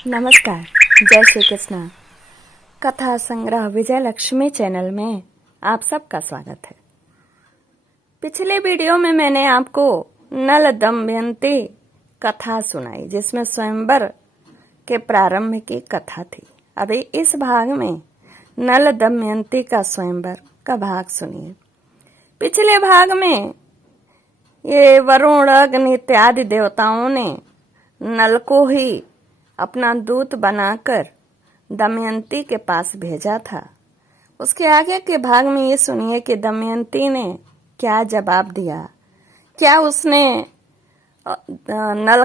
नमस्कार, जय श्री कृष्णा। कथा संग्रह विजय लक्ष्मी चैनल में आप सबका स्वागत है। पिछले वीडियो में मैंने आपको नल दमयंती कथा सुनाई, जिसमें स्वयंवर के प्रारंभ की कथा थी। अभी इस भाग में नल दमयंती का स्वयंवर का भाग सुनिए। पिछले भाग में ये वरुण, अग्नि इत्यादि देवताओं ने नल को ही अपना दूत बनाकर दमयंती के पास भेजा था। उसके आगे के भाग में ये सुनिए कि दमयंती ने क्या जवाब दिया, क्या उसने नल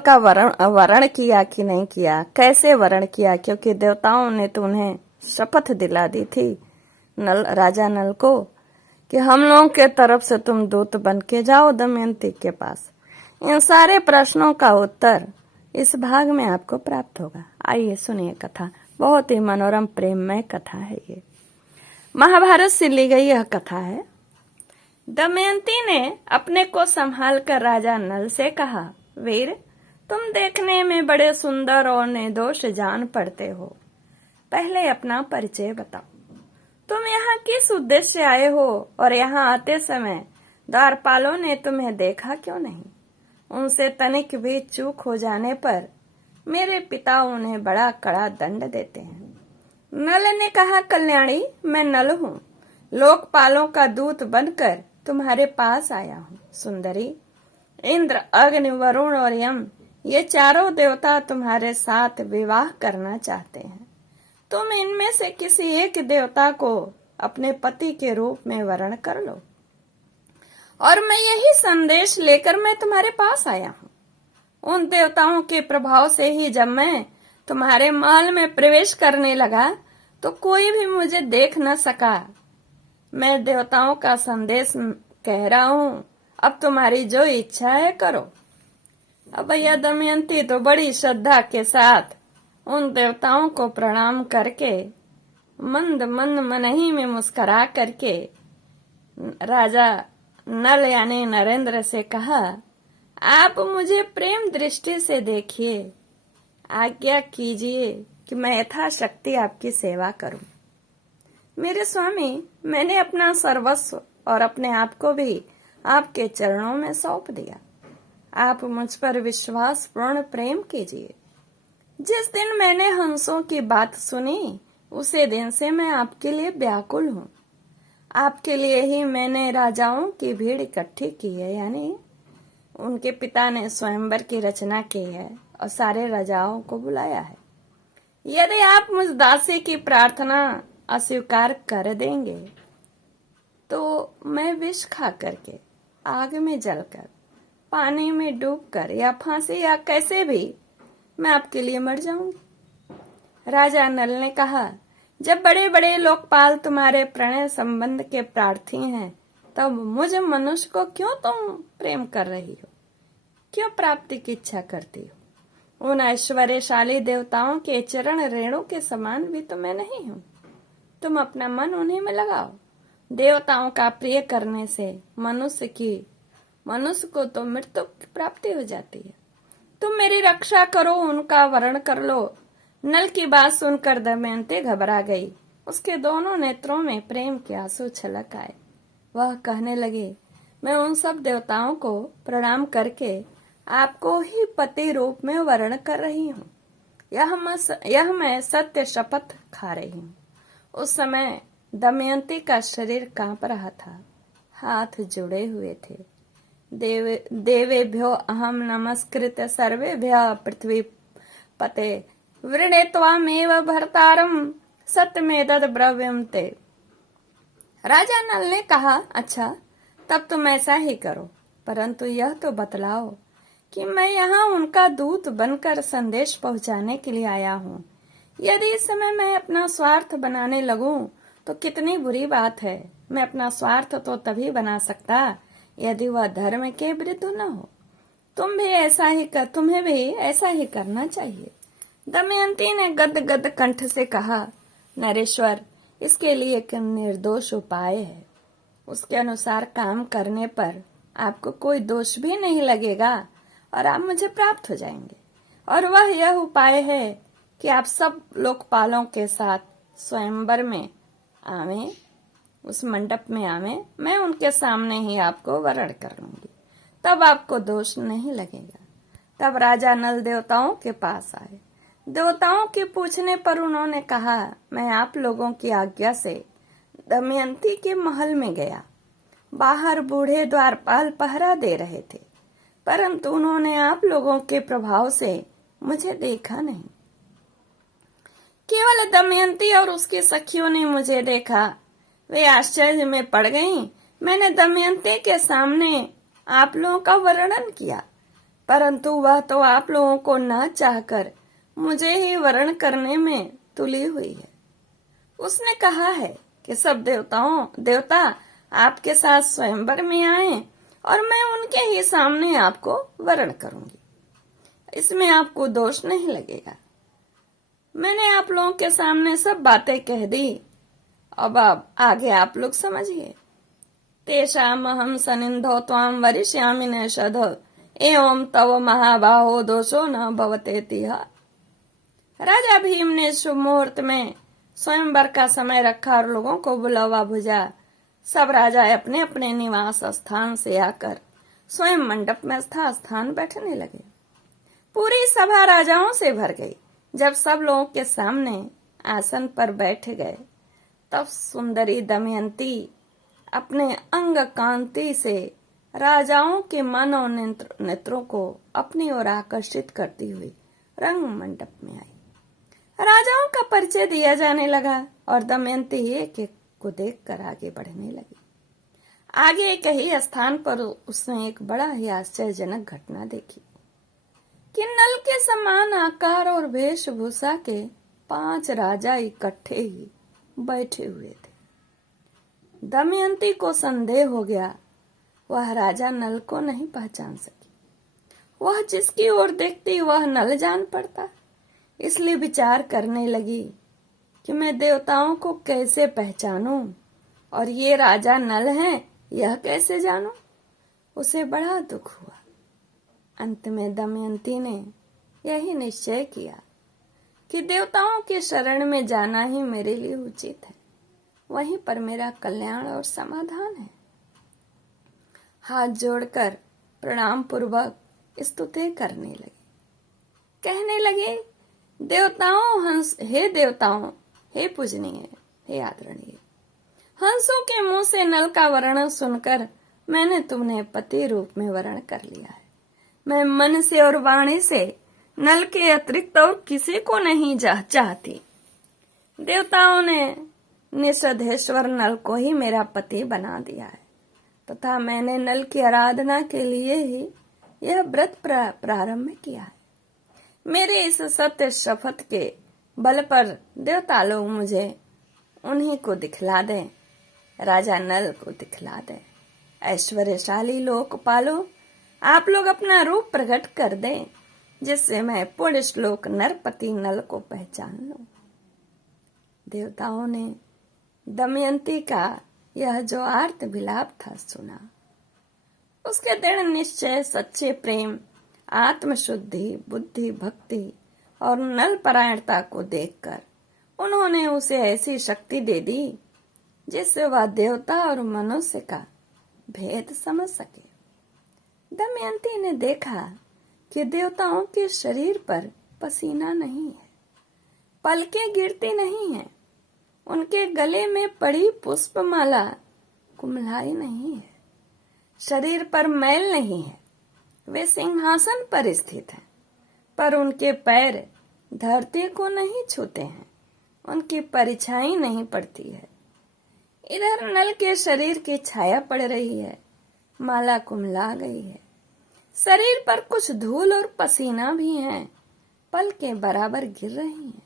का वरण किया कि नहीं किया, कैसे वरण किया, क्योंकि देवताओं ने तो उन्हें शपथ दिला दी थी राजा नल को कि हम लोगों के तरफ से तुम दूत बन के जाओ दमयंती के पास। इन सारे प्रश्नों का उत्तर इस भाग में आपको प्राप्त होगा। आइए सुनिए कथा। बहुत ही मनोरम प्रेममय कथा है ये। महाभारत से ली गई यह कथा है। दमयंती ने अपने को संभाल कर राजा नल से कहा, वीर, तुम देखने में बड़े सुंदर और निर्दोष जान पड़ते हो। पहले अपना परिचय बताओ। तुम यहाँ किस उद्देश्य से आए हो और यहाँ आते समय द्वारपालों ने तुम्हें देखा क्यों नहीं? उनसे तनिक भी चूक हो जाने पर मेरे पिता उन्हें बड़ा कड़ा दंड देते हैं। नल ने कहा, कल्याणी, मैं नल हूँ, लोकपालों का दूत बनकर तुम्हारे पास आया हूँ। सुंदरी, इंद्र, अग्नि, वरुण और यम, ये चारों देवता तुम्हारे साथ विवाह करना चाहते हैं। तुम इनमें से किसी एक देवता को अपने पति के रूप में वरण कर लो, और मैं यही संदेश लेकर मैं तुम्हारे पास आया हूँ। उन देवताओं के प्रभाव से ही जब मैं तुम्हारे महल में प्रवेश करने लगा तो कोई भी मुझे देख न सका। मैं देवताओं का संदेश कह रहा हूँ, अब तुम्हारी जो इच्छा है करो। अब भैया दमयंती तो बड़ी श्रद्धा के साथ उन देवताओं को प्रणाम करके मंद मंद मन ही में मुस्कुरा करके राजा नल यानी नरेंद्र से कहा, आप मुझे प्रेम दृष्टि से देखिए, आज्ञा कीजिए कि मैं यथाशक्ति आपकी सेवा करूं। मेरे स्वामी, मैंने अपना सर्वस्व और अपने आप को भी आपके चरणों में सौंप दिया। आप मुझ पर विश्वास पूर्ण प्रेम कीजिए। जिस दिन मैंने हंसों की बात सुनी उसी दिन से मैं आपके लिए व्याकुल हूँ। आपके लिए ही मैंने राजाओं की भीड़ इकट्ठी की है, यानी उनके पिता ने स्वयंवर की रचना की है और सारे राजाओं को बुलाया है। यदि आप मुझ दासी की प्रार्थना अस्वीकार कर देंगे तो मैं विष खा करके, आग में जलकर, पानी में डूबकर या फांसी या कैसे भी मैं आपके लिए मर जाऊंगी। राजा नल ने कहा, जब बड़े बड़े लोकपाल तुम्हारे प्रणय संबंध के प्रार्थी हैं, तब मुझ मनुष्य को क्यों तुम प्रेम कर रही हो, क्यों प्राप्ति की इच्छा करती हो? उन ऐश्वर्यशाली देवताओं के चरण रेणु के समान भी तो मैं नहीं हूँ। तुम अपना मन उन्हीं में लगाओ। देवताओं का प्रिय करने से मनुष्य को तो मृत्यु की प्राप्ति हो जाती है। तुम मेरी रक्षा करो, उनका वरण कर लो। नल की बात सुनकर दमयंती घबरा गई। उसके दोनों नेत्रों में प्रेम के आंसू छलक आए। वह कहने लगी, मैं उन सब देवताओं को प्रणाम करके आपको ही पति रूप में वर्ण कर रही हूँ। यह मैं सत्य शपथ खा रही हूँ। उस समय दमयंती का शरीर कांप रहा था, हाथ जुड़े हुए थे। देवेभ्यो अहम नमस्कृत सर्वेभ्यः पृथ्वी पते वृणेत्वामेव भर्तारम सत्यमेतद् ब्रव्यं ते। राजा नल ने कहा, अच्छा, तब तुम ऐसा ही करो, परंतु यह तो बतलाओ कि मैं यहाँ उनका दूत बनकर संदेश पहुँचाने के लिए आया हूँ। यदि इस समय मैं अपना स्वार्थ बनाने लगूं तो कितनी बुरी बात है। मैं अपना स्वार्थ तो तभी बना सकता यदि वह धर्म के विरुद्ध न हो। तुम्हें भी ऐसा ही करना चाहिए। दमयंती ने गद कंठ से कहा, नरेश्वर, इसके लिए एक निर्दोष उपाय है। उसके अनुसार काम करने पर आपको कोई दोष भी नहीं लगेगा और आप मुझे प्राप्त हो जाएंगे। और वह यह उपाय है कि आप सब लोकपालों के साथ स्वयंवर में आवे, उस मंडप में आवे। मैं उनके सामने ही आपको वरण कर लूंगी, तब आपको दोष नहीं लगेगा। तब राजा नल देवताओं के पास आए। देवताओं के पूछने पर उन्होंने कहा, मैं आप लोगों की आज्ञा से दमयंती के महल में गया। बाहर बूढ़े द्वारपाल पहरा दे रहे थे, परंतु उन्होंने आप लोगों के प्रभाव से मुझे देखा नहीं। केवल दमयंती और उसकी सखियों ने मुझे देखा। वे आश्चर्य में पड़ गईं। मैंने दमयंती के सामने आप लोगों का वर्णन किया, परंतु वह तो आप लोगों को न चाहकर मुझे ही वर्ण करने में तुली हुई है। उसने कहा है कि सब देवता आपके साथ स्वयंवर में आए और मैं उनके ही सामने आपको वर्ण करूंगी, इसमें आपको दोष नहीं लगेगा। मैंने आप लोगों के सामने सब बातें कह दी, अब आगे आप लोग समझिए। तेषाम हम सनिंधो त्वाम वरिष्यामि निषद एवं तव महाबाहो दोषो न भवतेति। राजा भीम ने शुभ मुहूर्त में स्वयंवर का समय रखा और लोगों को बुलावा भेजा। सब राजा अपने अपने निवास स्थान से आकर स्वयं मंडप में स्थान बैठने लगे। पूरी सभा राजाओं से भर गई। जब सब लोगों के सामने आसन पर बैठ गए, तब सुंदरी दमयंती अपने अंग कांति से राजाओं के मन और नेत्रों को अपनी ओर आकर्षित करती हुई रंग मंडप में आई। राजाओं का परिचय दिया जाने लगा और दमयंती एक एक को देखकर आगे बढ़ने लगी। आगे एक ही स्थान पर उसने एक बड़ा ही आश्चर्यजनक घटना देखी कि नल के समान आकार और वेशभूषा के 5 राजा इकट्ठे ही बैठे हुए थे। दमयंती को संदेह हो गया, वह राजा नल को नहीं पहचान सकी। वह जिसकी ओर देखती वह नल जान पड़ता। इसलिए विचार करने लगी कि मैं देवताओं को कैसे पहचानूं और ये राजा नल हैं, यह कैसे जानूं। उसे बड़ा दुख हुआ। अंत में दमयंती ने यही निश्चय किया कि देवताओं के शरण में जाना ही मेरे लिए उचित है, वहीं पर मेरा कल्याण और समाधान है। हाथ जोड़कर प्रणाम पूर्वक स्तुति करने लगे। कहने लगे, देवताओं, हे पूजनीय, हे आदरणीय, हंसों के मुंह से नल का वर्णन सुनकर मैंने तुम्हें पति रूप में वर्ण कर लिया है। मैं मन से और वाणी से नल के अतिरिक्त और किसी को नहीं चाहती। देवताओं ने निषधेश्वर नल को ही मेरा पति बना दिया है, तथा मैंने नल की आराधना के लिए ही यह व्रत प्रारंभ किया है। मेरे इस सत्य शपथ के बल पर देवता लोग मुझे उन्हीं को दिखला दें, राजा नल को दिखला दें। ऐश्वर्यशाली लोकपालो, आप लोग अपना रूप प्रकट कर दें, जिससे मैं पुण्य श्लोक नरपति नल को पहचान लूं। देवताओं ने दमयंती का यह जो आर्त विलाप था सुना। उसके दृढ़ निश्चय, सच्चे प्रेम, आत्मशुद्धि, बुद्धि, भक्ति और नल परायणता को देखकर उन्होंने उसे ऐसी शक्ति दे दी जिससे वह देवता और मनुष्य का भेद समझ सके। दमयंती ने देखा कि देवताओं के शरीर पर पसीना नहीं है, पलकें गिरती नहीं है, उनके गले में पड़ी पुष्पमाला कुम्हलाई नहीं है, शरीर पर मैल नहीं है, वे सिंहासन पर स्थित हैं, पर उनके पैर धरती को नहीं छूते हैं, उनकी परिछाई नहीं पड़ती है। इधर नल के शरीर की छाया पड़ रही है, माला कुम्हला गई है, शरीर पर कुछ धूल और पसीना भी है, पलकें बराबर गिर रही हैं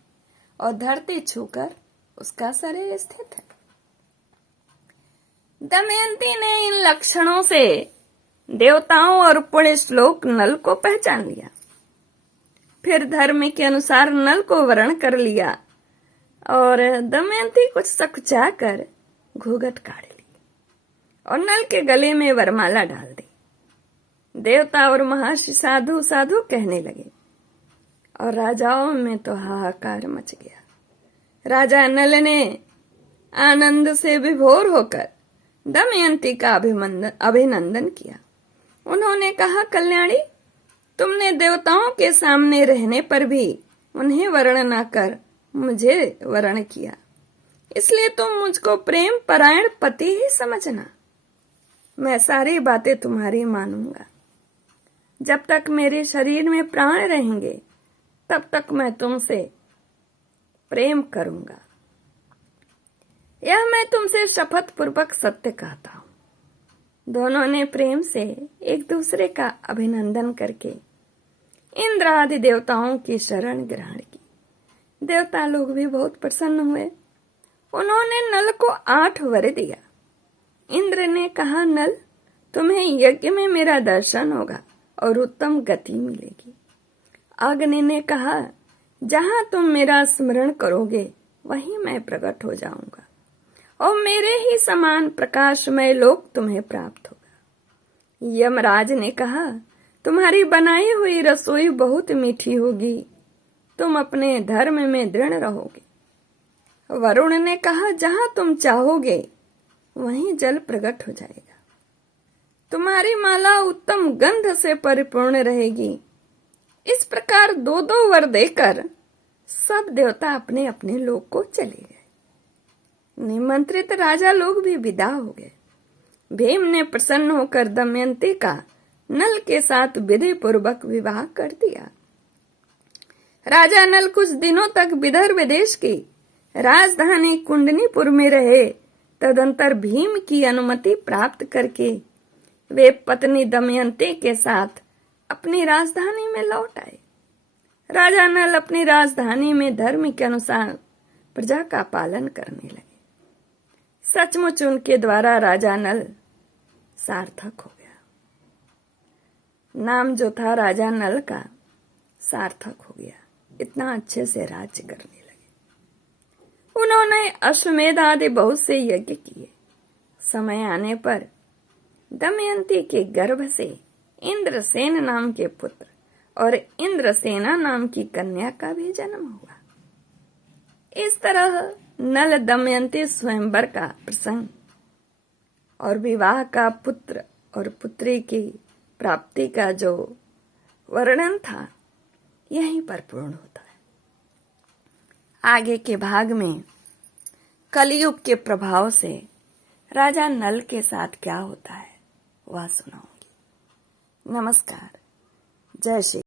और धरती छूकर उसका शरीर स्थित है। दमयंती ने इन लक्षणों से देवताओं और पुण्य श्लोक नल को पहचान लिया। फिर धर्म के अनुसार नल को वर्ण कर लिया और दमयंती कुछ सकुचा कर घूंघट काढ़ ली और नल के गले में वरमाला डाल दी। देवता और महर्षि साधु साधु कहने लगे, और राजाओं में तो हाहाकार मच गया। राजा नल ने आनंद से विभोर होकर दमयंती का अभिनंदन किया। उन्होंने कहा, कल्याणी, तुमने देवताओं के सामने रहने पर भी उन्हें वर्ण न कर मुझे वर्ण किया, इसलिए तुम मुझको प्रेम परायण पति ही समझना। मैं सारी बातें तुम्हारी मानूंगा। जब तक मेरे शरीर में प्राण रहेंगे तब तक मैं तुमसे प्रेम करूंगा। यह मैं तुमसे शपथ पूर्वक सत्य कहता हूं। दोनों ने प्रेम से एक दूसरे का अभिनंदन करके इंद्र आदि देवताओं की शरण ग्रहण की। देवता लोग भी बहुत प्रसन्न हुए। उन्होंने नल को 8 वर दिया। इंद्र ने कहा, नल, तुम्हें यज्ञ में मेरा दर्शन होगा और उत्तम गति मिलेगी। अग्नि ने कहा, जहां तुम मेरा स्मरण करोगे वहीं मैं प्रकट हो जाऊंगा और मेरे ही समान प्रकाशमय लोक तुम्हें प्राप्त होगा। यमराज ने कहा, तुम्हारी बनाई हुई रसोई बहुत मीठी होगी, तुम अपने धर्म में दृढ़ रहोगे। वरुण ने कहा, जहां तुम चाहोगे वहीं जल प्रकट हो जाएगा। तुम्हारी माला उत्तम गंध से परिपूर्ण रहेगी। इस प्रकार 2-2 वर देकर सब देवता अपने अपने लोक को चले गए। निमंत्रित राजा लोग भी विदा हो गए। भीम ने प्रसन्न होकर दमयंती का नल के साथ विधि पूर्वक विवाह कर दिया। राजा नल कुछ दिनों तक विदर्भ देश की राजधानी कुंडनीपुर में रहे। तदंतर भीम की अनुमति प्राप्त करके वे पत्नी दमयंती के साथ अपनी राजधानी में लौट आए। राजा नल अपनी राजधानी में धर्म के अनुसार प्रजा का पालन करने लगे। सचमुच उनके द्वारा राजा नल सार्थक हो गया। नाम जो था राजा नल का सार्थक हो गया। इतना अच्छे से राज्य करने लगे। उन्होंने अश्वमेध आदि बहुत से यज्ञ किए। समय आने पर दमयंती के गर्भ से इंद्रसेन नाम के पुत्र और इंद्रसेना नाम की कन्या का भी जन्म हुआ। इस तरह नल दमयंती स्वयंवर का प्रसंग और विवाह का पुत्र और पुत्री की प्राप्ति का जो वर्णन था यहीं पर पूर्ण होता है। आगे के भाग में कलयुग के प्रभाव से राजा नल के साथ क्या होता है वह सुनाऊंगी। नमस्कार। जय श्री